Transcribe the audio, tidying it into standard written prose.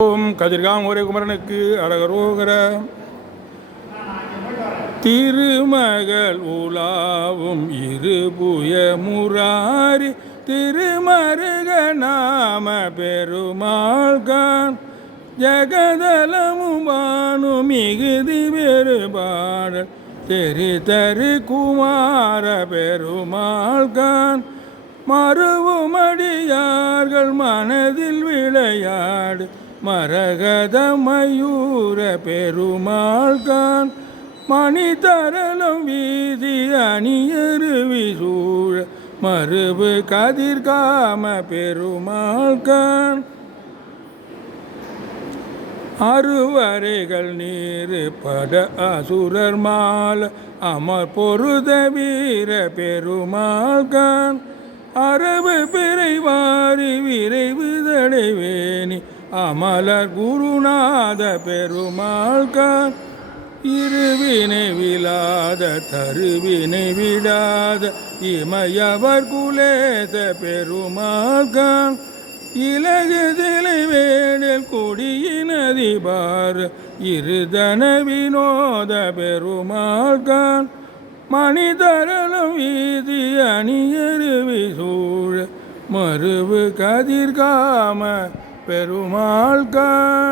ஓம் கதிர்காம் ஒரே குமரனுக்கு அரகரோகர. திருமகள் உலாவும் இருபுய முராரி திருமருக நாம பெருமாள்கான் ஜகதலமுபானு மிகுதி பெருபாடல் தெரிதரு குமார பெருமாள்கான் மறுவுமடியார்கள் மனதில் விளையாடு மரகத மயூர பெருமாள்கான் மணி தரலம் வீதி அணியருவி சூழ மறுபு கதிர்காம பெருமாள்கான் அறுவரைகள் நீரு பட அசுரர் மால அமர் பொருத வீர பெருமாள்கான் அரபு பிறைவாரி விரைவு தடைவேணி அமலர் குருநாத பெருமாள்கான் இருவினை விழாத தருவினை விடாத இமையவர் குலேத பெருமாள்கான் இலகு திலை வேடல் கொடியினதிபார் இருதன வினோத பெருமாள்கான் மணிதரலம் வீதி அணியருவி சூழ மறுவு கதிர்காம பெருமாள்கான்.